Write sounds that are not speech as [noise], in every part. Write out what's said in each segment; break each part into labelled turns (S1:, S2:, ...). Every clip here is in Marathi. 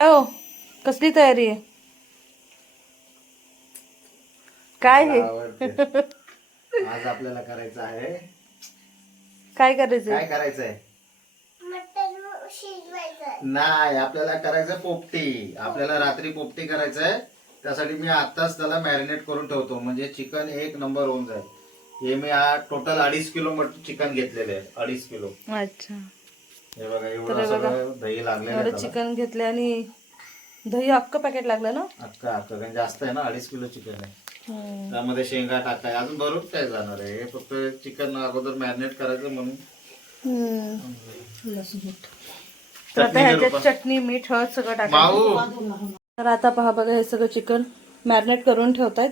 S1: हो कसली तयारी आहे? काय हे.
S2: आज आपल्याला करायचं आहे.
S1: काय करायचं
S2: काय करायचंय? नाही आपल्याला करायचं पोपटी. आपल्याला रात्री पोपटी करायचंय. त्यासाठी मी आताच त्याला मॅरिनेट करून ठेवतो. म्हणजे चिकन एक नंबर होऊन जाईल. हे मी टोटल अडीच किलो चिकन घेतलेले आहे. अडीच किलो.
S1: अच्छा.
S2: हे बघा एवढं. सगळं दही लागलेलं
S1: एवढं
S2: त्याला.
S1: चिकन घेतलं आणि दही अख्खं पॅकेट लागलं ना?
S2: अख्खा अख्खा कारण जास्त आहे ना अडीच किलो चिकन आहे.
S1: हम्म.
S2: त्यामध्ये शेंगा टाकाय अजून भरून काय जाणार आहे? हे फक्त चिकन अगोदर मॅरिनेट करायचं म्हणून.
S1: हम्म. तर आता
S2: चटणी
S1: ह्याच्यात? चटणी मीठ हळद सगळं टाकायचं.
S2: माऊ
S1: तर आता पहा बघा हे सगळं चिकन मॅरिनेट करून ठेवतायत.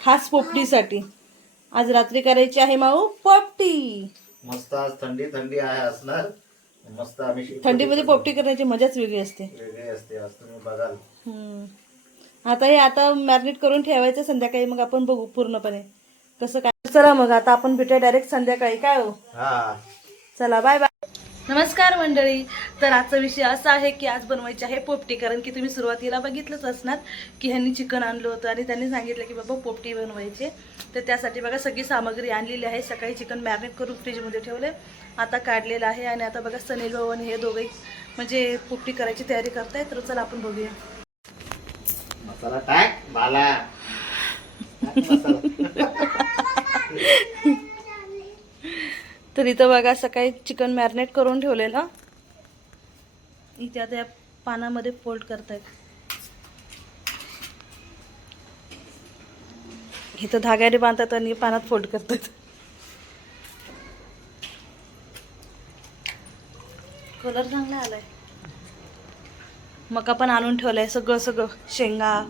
S1: खास पोपटीसाठी. आज रात्री करायची आहे माऊ पोपटी.
S2: मस्त आज थंडी थंडी आहे असणार. मस्त आम्ही
S1: थंडीमध्ये. पोपटी करण्याची मजाच वेगळी असते.
S2: वेगळी असते आज तुम्ही बघाल.
S1: हम्म. आता हे आता मॅरिनेट करून ठेवायचं संध्याकाळी मग आपण बघू पूर्णपणे कसं काय. चला मग आता आपण भेटूया डायरेक्ट संध्याकाळी. काय हो?
S2: हा.
S1: चला बाय बाय नमस्कार मंडळी. तर आजचा विषय असा आहे की आज बनवायची आहे पोपटी कारण की तुम्ही सुरुवातीला बघितलंच असणार की ह्यांनी चिकन आणलं होतं आणि त्यांनी सांगितलं की बाबा पोपटी बनवायची. तर त्यासाठी बघा सगळी सामग्री आणलेली आहे. सकाळी चिकन मॅरिनेट करून फ्रीजमध्ये ठेवले आता काढलेलं आहे आणि आता बघा सनील भाऊ आणि हे दोघे म्हणजे पोपटी करायची तयारी करतायत. तर चला आपण बघूया.
S2: मसाला टाक बाला. [laughs]
S1: तर इथं बघा सकाळी चिकन मॅरिनेट करून ठेवलेलं. इथे आता या पानामध्ये फोल्ड करतायत. इथं धाग्याने बांधतात आणि पानात फोल्ड करतात कलर चांगला आलाय. मका पण आणून ठेवलाय सगळं सगळं. शेंगा.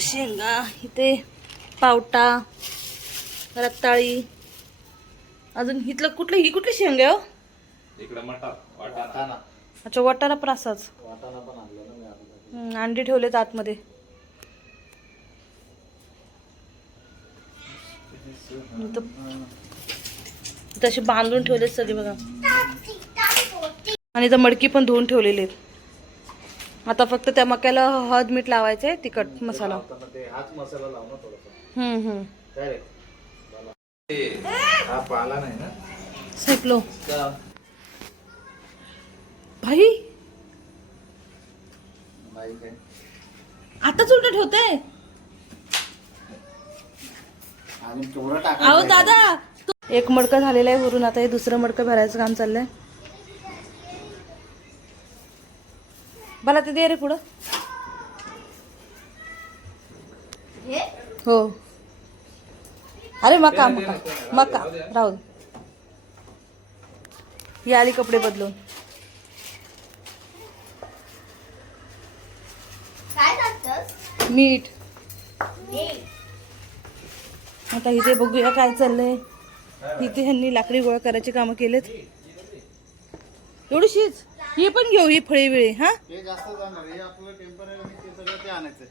S1: शेंगा इथे पावटा रताळी. अजून इथलं कुठलं ही कुठली शेंगा
S2: वाटाणा.
S1: अच्छा वाटाणा पण असाच?
S2: वाटाणा पण आणलं ना मी आपल्याला.
S1: हम्म, अंडी ठेवलेत आतमध्ये. इथं- असे बांधून ठेवलेत सगळे बघा. आणि इथं मडकी पण धुवून ठेवलेली आहेत. आता फक्त त्या मक्याला हळद मीठ लावायचं आहे तिखट मसाला.
S2: लावताना ते हाच मसाला लाव ना थोडासा.
S1: हम्म हम्म.
S2: काय रे बाला. हा पाला नाही ना?
S1: संपलो
S2: का?
S1: भाई। आताच उलट ठेवते
S2: आणि केवढं
S1: अहो दादा तू- एक मडकं झालेलं आहे वरून आता हे दुसरं मडकं भरायचं काम चाललंय. मला ते दे रे पुढं. हो? अरे मका मका मका राहू दे. ही आली कपडे बदलून. मीठ. आता इथे बघूया काय चाललंय. इथे ह्यांनी लाकडी गोळा करायचे कामं केलेत. एवढीशीच? ही पण घेऊ ही फळी वेळी हा?
S2: ते जास्त जाणार हे आपलं टेंपररी आणि ते सगळं ते आणायचंय.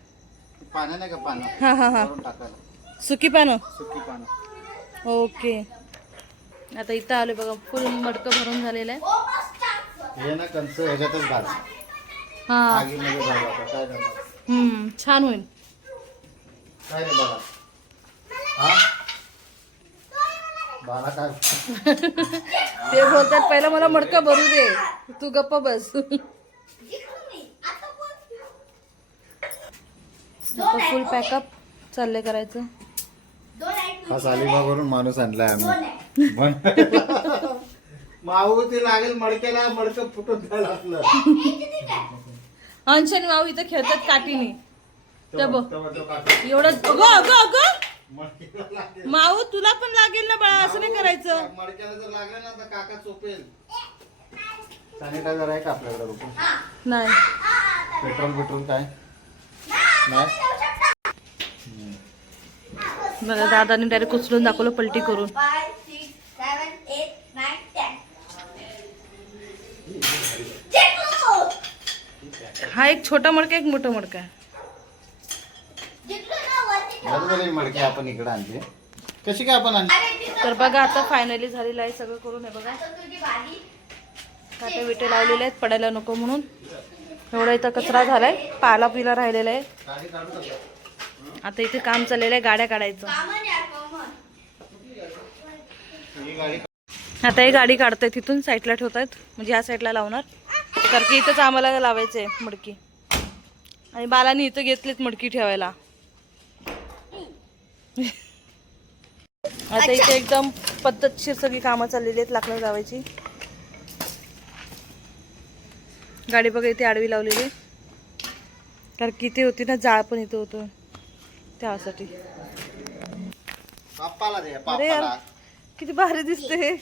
S2: ते पानं नाही का पानं?
S1: हा हा हा.
S2: वरून टाकायला.
S1: सुकी पानं?
S2: सुकी पानं.
S1: ओके. आता इथं आलो बघा फुल मडकं भरून झालेलं आहे.
S2: हे ना कंच ह्याच्यातच घाल.
S1: हा.
S2: आगीमध्ये घाल आता काय
S1: हम्म छान होईल.
S2: काय रे बाला हा? बाला काय?
S1: ते बोलतात पहिला मला मडकं भरू दे. तू गप्प बस. फुल पॅकअप चाललंय करायचं.
S2: अलिबागवरून माणूस आणलाय आम्ही. माऊ ते लागेल मडक्याला मडकं फुटून आपलं
S1: अंश आणि माऊ इथं खेळतात काठीने त्या बघ. एवढं अगं अगं अगं! माऊ तुला पण लागेल ना बाळा असं नाही करायचं.
S2: मडक्याला जर लागलं ना तर काका चोपेल. सॅनिटायझर आहे का आपल्याकडे रुपये
S1: नाही.
S2: पेट्रोल पेट्रोल काय? नाही?
S1: बघा दादाने डायरेक्ट उचलून दाखवलं पलटी करून.
S3: Five, six, seven, eight, nine, ten.
S1: हा एक छोटा मडका एक मोठा मडका आहे.
S2: बरोबर मडके आपण इकडे आणते कशी काय आपण आणली.
S1: तर बघा आता फायनली झालेलं आहे सगळं करून आहे बघा. काटे बिटे लावलेले आहेत पडायला नको म्हणून. एवढा इथं कचरा झालाय पाला पिला राहिलेला आहे. आता इथे काम चाललेलं आहे गाड्या काढायचं. आता ही गाडी काढताय तिथून साईडला ठेवतायत म्हणजे ह्या साईडला लावणार. कारण की इथंच आम्हाला लावायचं आहे मडकी. आणि बालानी इथं घेतलीत मडकी ठेवायला. आता इथे एकदम पद्धतशीर सगळी कामं चाललेली आहेत लाकडं लावायची. गाडी बघा इथे आडवी लावलेली. कारण की इथे होती ना जाळ पण इथे होतं. त्यासाठी.
S2: पापाला दे
S1: अरे यार
S2: पापाला
S1: किती भारी दिसते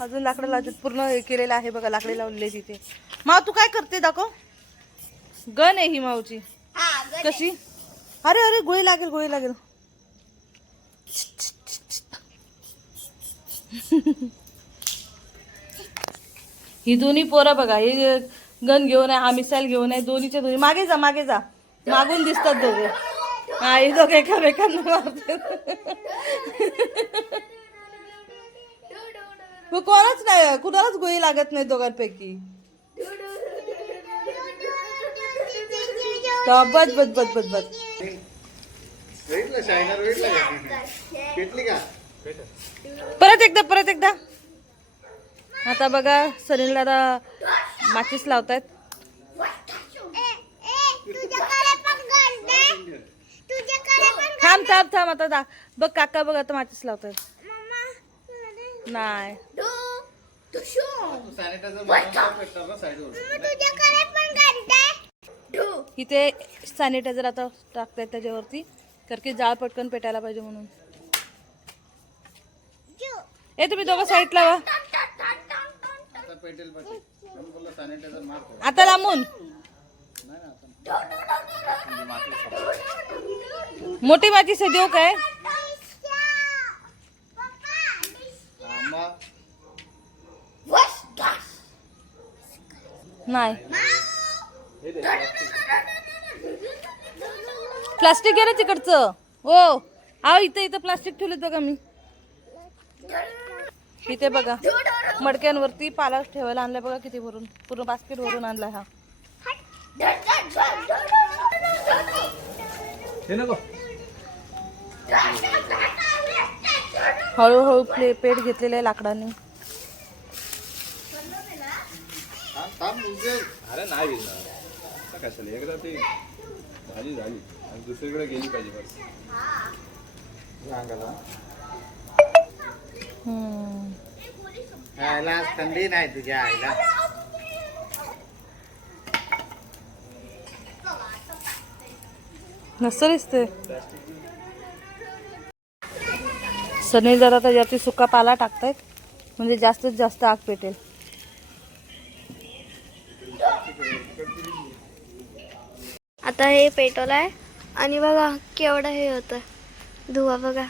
S1: अजून लाकडं लावतात पूर्ण हे केलेलं आहे बघा लाकडे लावलेली तिथे. माव तू काय करते? दाखव. गन आहे ही मावची
S3: हा गड
S1: कशी? अरे अरे गोळी लागेल गोळी लागेल. ही दोन्ही पोरं बघा ही गन घेऊन आहे हा मिसाईल घेऊन आहे दोन्हीच्या दोन्ही. मागे जा मागे जा. मागून दिसतात दोघे. हा हे दोघे एकामेकांना मारते मग कोणाच नाही कुणालाच गोळी लागत नाही दोघांपैकी. बस बस बस बस बस. परत एकदा परत एकदा. आता बघा सनील दादा माचीस लावतायत. थांब थांब थांब आता दा बघ काका बघ आता माचीस लावतायत.
S3: डू
S1: इथे सॅनिटायझर आता टाकतायत त्याच्यावरती कारण की जाळ पटकन पेटायला पाहिजे म्हणून
S3: जू
S1: ए तुम्ही दोघं साईड लावा
S2: आता
S1: लांबून
S2: नाही
S1: मोठी आहे देऊ काय नाही. प्लास्टिक घे ना तिकडचं. हो. आहो इथं इथं प्लास्टिक ठेवलेत बघा मी. इथे बघा. मडक्यांवरती पाला ठेवायला आणलाय बघा किती भरून. पूर्ण बास्केट भरून आणलाय हा. हळूहळू प्ले पेट घेतलेलं आहे लाकडाने.
S2: थांब थांब उजेल.
S4: अरे नाही आता कशाला? एकदा ती झाली झाली आणि दुसरीकडे गेली पाहिजे बस.
S2: अंगाला
S1: हम्म.
S2: आईला आज थंडी नाही तुझ्या आईला.
S1: मस्त दिसते सनील दादा त्याच्यावरती सुका पाला टाकतायत. म्हणजे जास्तीत जास्त आग पेटेल.
S5: आता हे पेट्रोल आहे. आणि बघा केवढं हे होतं. धुवा बघा.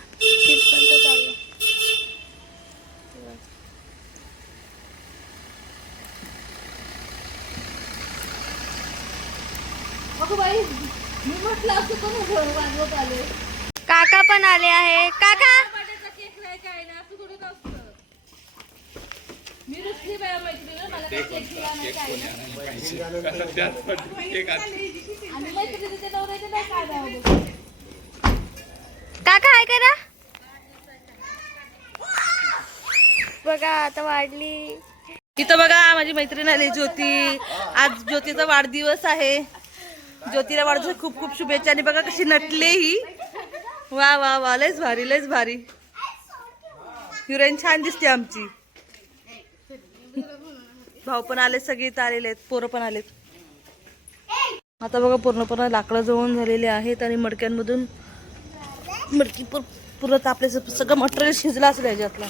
S5: काका पण आले आहे. काका! काका आहे करा. बघा आता वाढली.
S1: इथं बघा माझी मैत्रीण आली ज्योती. आज ज्योतीचा वाढदिवस आहे. ज्योतीला वाढदिवस खूप खूप शुभेच्छा. आणि बघा कशी नटले ही. वा वा वा. लयच भारी लयच भारी. हिरोईन छान दिसते आमची. भाऊ पण आले सगळे इथं आलेले आहेत पोरं पण आलेत. आता बघा पूर्णपणे लाकडं जवळून झालेले आहेत आणि मडक्यांमधून मडकी पूर्ण तापले सगळं मटेरियल शिजला असेल याच्यातला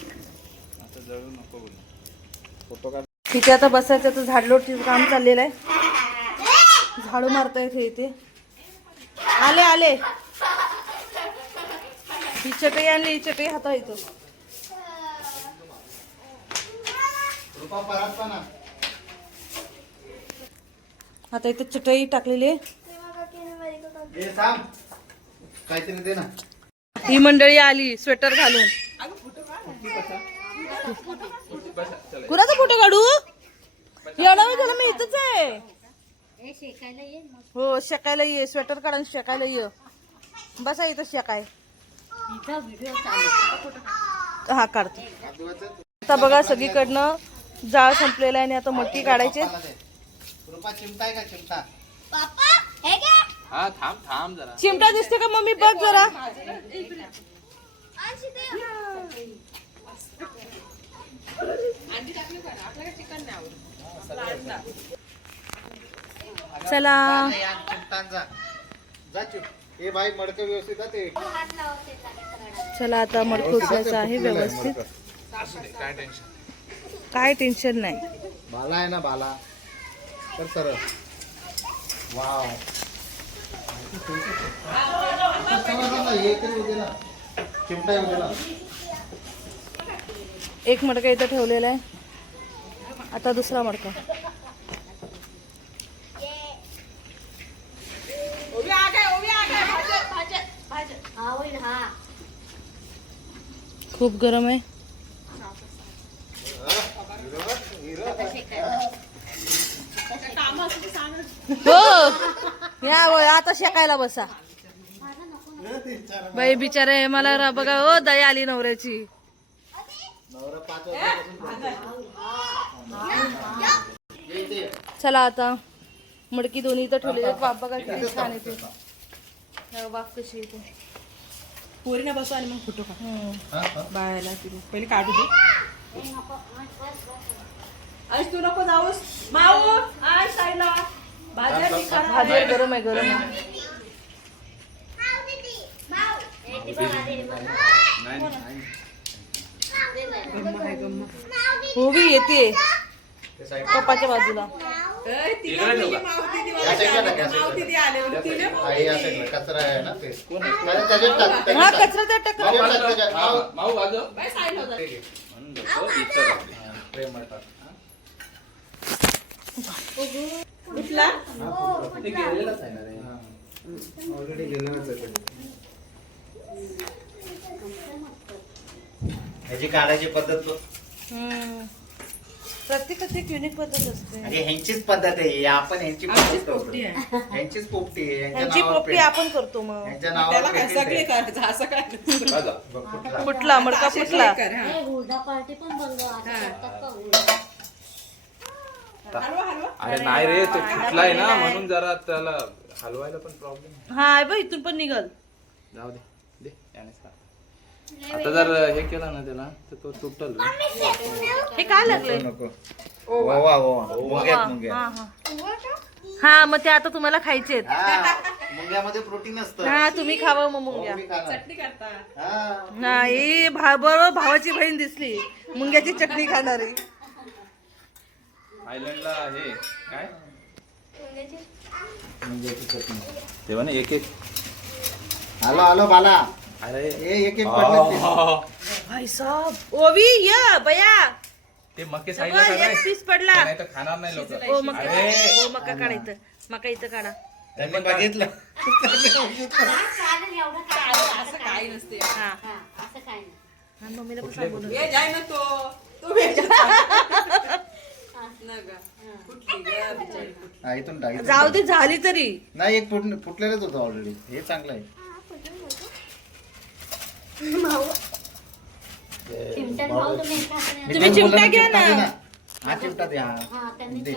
S1: तिथे आता बसायचं तर झाडलोटचं काम चाललेलं आहे. झाडू मारता येते इथे. आले आले. ही चटई आणली ही चटई हाता येतो
S2: रुपा परत पण आण.
S1: आता इथे चटई टाकलेली ही मंडळी आली स्वेटर घालून. कुणाचा फोटो काढू? येणार झालं मी इथंच आहे. हो शेकायला ये स्वेटर काढून शेकायला ये. बसा इथं शेकाय. हा काढतो. आता बघा सगळीकडनं जाळ संपलेला आहे आणि आता मटकी काढायचे
S2: रुपा चिमटा आहे का? चिमटा.
S3: पापा हे
S4: हा थांब थांब जरा.
S1: चिमटा दिसते का मम्मी? बघ जरा. चला
S2: या चिमटांचा जा चिम हे बाई मडकं व्यवस्थित आहे ते
S1: चला आता मडकं उचलायचं आहे व्यवस्थित.
S4: काय टेन्शन
S1: काय टेन्शन नाही.
S2: बाला आहे ना बाला. तर सरळ वाव. हे तरी उद्या ना चिमटा येऊ दे ना
S1: एक मडका इथं ठेवलेला आहे आता दुसरा मडका खूप गरम आहे. हो. या हो आता शेकायला बसा. बाई बिचारे मला बघा हो दया आली नवऱ्याची. चला आता. मडकी दोन्ही इथं ठेवली वाफ बघा किती छान येते वाफ कशी येते
S6: पोरीना बसू आणि मग फोटो
S2: हा.
S6: बाळाला पहिले काढू दे. आज तू नको जाऊस माऊ आज साईला भाज्या.
S1: भाजी गरम आहे गरम आहे
S3: माव दीदी. माव.
S4: नाही नाही
S6: गम्मा आहे गम्मा
S1: उभी येते पप्पाच्या बाजूला
S6: ए, तिला मी माऊ दीदी
S2: या साईडला टाक, या
S6: माऊ
S2: साईडला.
S6: दीदी आले होते तिने
S2: हा, हे या साईडला कचरा आहे ना ते मला त्याच्यात टाक,
S1: हा
S2: त्याच्यात टाक.
S1: कचरा त्या टाका.
S2: माऊ.
S4: माऊ
S6: बाय
S4: राहते.
S2: हा. हा.
S4: गेलेलंच आहे ना रे
S2: हा. Already गेलेलंच आहे ते. ह्याची काढायची पद्धत
S1: हम्म. प्रत्येकाची एक युनिक पद्धत असते
S2: अरे ह्यांचीच पद्धत आहे ही. आपण ह्यांची
S6: आमचीच
S2: पद्धत करतो.
S6: पोपटी आहे
S2: ह्यांचीच पोपटी आहे
S1: ह्यांची पोपटी
S2: पेंट.
S1: आपण करतो मग
S2: यांच्या
S6: त्याला
S2: नावावर
S6: काय सगळे. करायचं असं काय.
S2: बघ कुठला.
S1: फुटला मडका फुटला
S6: कर, हा. हलवा हलवा
S4: अरे नाही रे तो फुटलाय ना म्हणून जरा त्याला हलवायला पण प्रॉब्लेम
S1: हा बघ इथून पण निघल
S4: जाऊ दे दे यानेच खा. आता जर हे केलं ना त्याला तर तो तुटल.
S1: हे काय लागलंय?
S2: नको. ओवा मुंग्यात मुंग्या
S1: हा हा. हा मग ते आता तुम्हाला खायचे
S2: हा मुंग्यामध्ये प्रोटीन असतं.
S1: हा तुम्ही खावं मग मुंग्या.
S2: हो, मी खाणार. हा.
S1: नाही भा बरोबर भावाची बहीण दिसली. मुंग्याची चटणी खाणारी.
S4: आयलंडला हे काय?
S2: मुंग्याची चटणी.
S4: तेव्हा ना एक एक.
S2: आलो आलो बाला.
S4: अरे.
S2: ए एक एक पडलं
S1: भाई साहब ओवी या बया
S4: ते मके
S1: बघ,
S4: साईडला
S1: एक. पीस पडला.
S4: नाही तर खाणार नाही लोक.
S1: ओ मका
S4: अरे.
S1: ओ मका काढा इथं. मका इथं काढा.
S2: त्यांनी बघितलं
S6: असं काही नसते
S1: हा आणि मम्मीला पण सांगू नका.
S6: हे जाय ना तो. तो भेट. [laughs] नका कुठली ग बिचारी कुठली?
S2: हा, इथून टाक, इथून
S1: जाऊ. दे झाली तरी.
S2: नाही एक फुट फुटलेलंच होतं ऑलरेडी हे चांगलं आहे.
S1: तुम्ही चिमटा घ्या ना.
S2: हा चिमटा द्या. दे.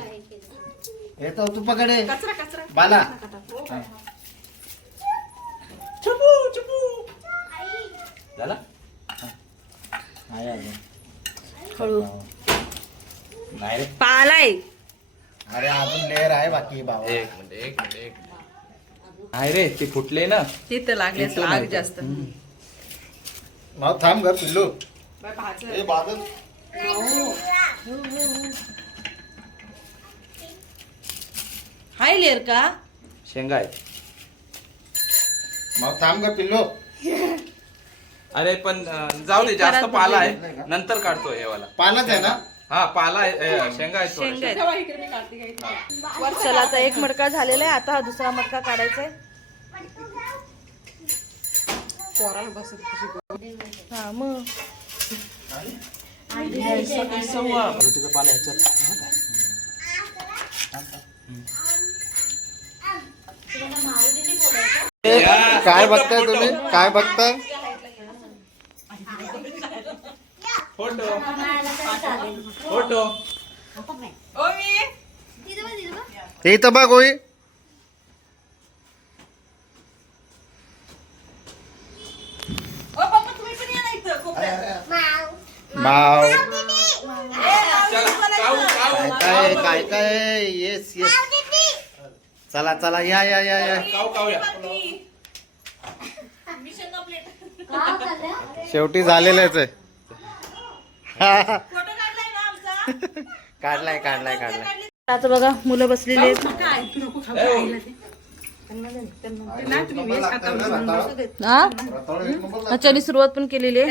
S2: हे तर तू पकडे.
S6: कचरा कचरा.
S2: बाला.
S6: हो,
S4: चपू चपू. झाला?
S2: आहे अजून.
S1: हळू
S4: नाही रे.
S1: पालाय.
S2: अरे अजून लेअर आहे बाकी बाबा.
S4: एक मिनिट एक मिनिट एक मिनिट. नाही रे ते फुटले ना.
S6: तिथं लागले
S4: तिथं
S6: आग
S4: नाही.
S6: जास्त.
S2: माव थांब घर पिल्लू
S6: बाय भाजलं.
S2: हे बादल.
S1: हाय लेअर का
S4: शेंगा आहेत.
S2: माव थांब घर पिल्लू.
S4: अरे पण अं, जाऊ दे जास्त पाला आहे. नंतर काढतो हे वाला.
S2: पालच आहे ना?
S4: हा पाला आहे शेंगा आहेत
S1: शेंगा
S4: थोड्याशा.
S1: आहेत.
S6: ठेवा इकडे मी काढते काही
S1: चला आता एक मडका झालेला आहे. आता हा दुसरा मडका काढायचा आहे.
S6: पोराला बसत कशी
S1: हा मग.
S4: तिचा पाला ह्याच्यात
S2: काय बघताय तुम्ही? काय बघताय?
S4: फोटो. फोटो.
S6: ओवी.
S2: हे इथं बघ होई
S6: ओ पप्पा तुम्ही
S2: काय काय काय? येस येस चला चला या या या या. शेवटी झालेलंच आहे.
S6: फोटो काढलाय ना आमचा?
S2: काढलाय काढलाय काढलाय.
S1: आता बघा मुलं बसलेली आहेत. हा? ह्याच्यानी सुरुवात पण केलेली आहे.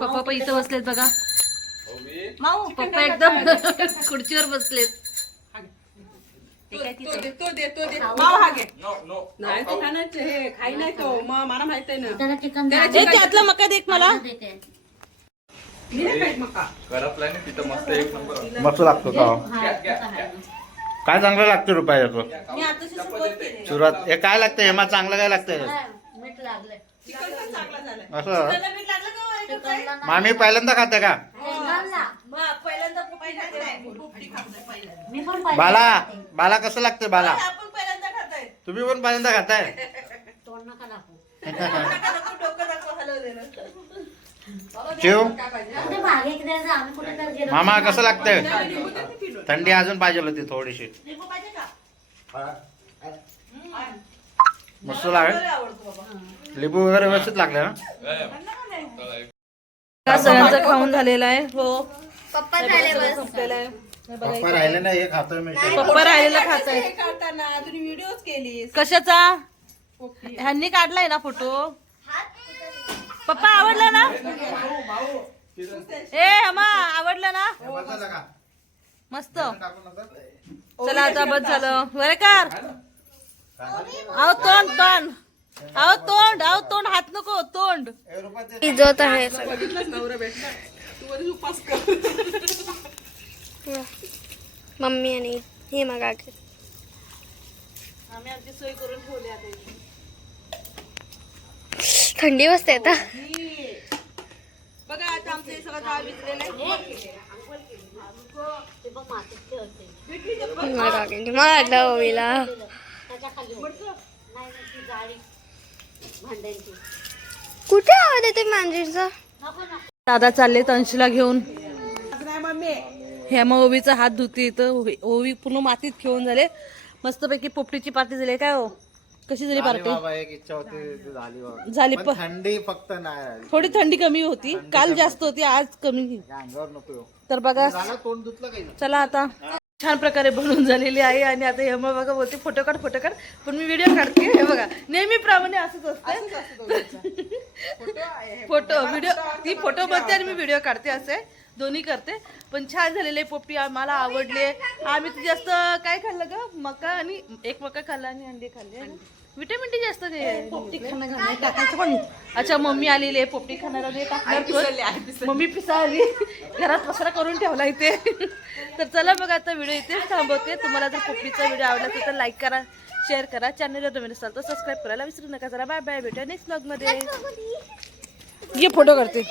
S1: पप्पा पण इथं बसलेत बघा. माऊ पप्पा एकदम खुर्चीवर बसलेत.
S6: तो दे तो दे तो दे. माव घे.
S4: नो नो
S6: नाही तो खाण्याचे खाई नाही तो. मग मला
S1: त्यातला मका देख
S4: मस्त
S2: लागतो का. काय चांगलं लागतं रुपया तो?
S6: मी आताशी सुरुवात केली
S2: सुरुवात हे काय लागतं हेमा चांगलं काय लागतं
S6: चिकन पण चांगला झालाय.
S2: असं?
S6: त्याला मीठ लागलं का वगैरे काय?
S2: मामी पहिल्यांदा खाते का?
S6: मग पहिल्यांदा पोपटी खात. नाही पोपटी खात नाही पहिल्यांदा
S2: बाला बाला कसं लागतं बाला?
S6: आपण पहिल्यांदा खाताय.
S2: तुम्ही पण पहिल्यांदा खाताय?
S6: नका नको डोकं दाखव हलवलेलं.
S2: शिव मामा कसं लागतंय. थंडी अजून पाहिजे होती थोडीशी. मस्त लागेल
S6: लय आवडतो बाबा.
S2: लिंबू वगैरे व्यवस्थित लागले ना
S1: सगळ्यांचं खाऊन झालेलं आहे हो.
S5: पप्पा झाले
S1: आहे.
S2: पप्पा राहिले ना हे खातोय मी.
S1: पप्पा राहिलेला खात
S6: काढताना तुम्ही व्हिडिओच केली
S1: कशाचा? ह्यांनी काढलाय ना फोटो पप्पा आवडला ना? ए अम्मा आवडलं ना? मस्त. चला आता बस झालं. बरं कर. आहो तोंड तोंड. आहो तोंड आहो तोंड हात नको तोंड.
S5: इजत आहे मम्मी आणि हे मग
S1: आम्ही आमची सोय करून ठेवली आता.
S5: थंडी वाजते आता.
S6: बघा आता आमचं हे सगळं डाळ
S5: मग ओवीला कुठे आवाज येते मांजरीचा?
S1: दादा चालले अंशूला घेऊन.
S6: मम्मी.
S1: हेमा ओवीचा हात धुते इथं. ओवी- ओवी पूर्ण मातीत खेळून झाले. मस्तपैकी पोपटीची पार्टी झाली काय हो? कशी झाली पार्टी
S2: बाबा एक इच्छा होती ती झाली बाबा.
S1: झाली
S2: पण
S1: प-
S2: थंडी फक्त नाही राहिली.
S1: थोडी थंडी कमी होती. काल जास्त होती आज कमी.
S2: या अंगावर नको येऊ.
S1: तर बघा
S2: झालं तोंड धुतलं काही
S1: चला आता. छान प्रकारे बनवून झालेली आहे आणि आता हेमा बघा बोलते फोटो काढ फोटो काढ. पण मी व्हिडिओ काढते. हे बघा नेहमीप्रमाणे असंच असतं फोटो व्हिडिओ ती फोटो बघते आणि मी व्हिडिओ काढते असे. दोन्ही करते. पण छान झालेले पोपटी मला आवडले. आम्ही तर जास्त काय खाल्लं का मका आणि एक मका खाल्ला आणि अंडे खाल्ले. विटॅमिन डी जास्त ते- पोपटी खाणं टाकायचं पण अच्छा मम्मी आलेली आहे पोपटी टाकणार कोण? मम्मी पिसा आली घरात पसरा करून ठेवला इथे. तर चला बघा आता व्हिडिओ इथेच थांबवते. तुम्हाला जर पोपटीचा व्हिडिओ आवडला असेल तर लाईक करा शेअर करा. चॅनलला नवीन असाल तर सबस्क्राईब करायला विसरू नका. जरा बाय बाय भेटूया नेक्स्ट ब्लॉगमध्ये ये फोटो करते.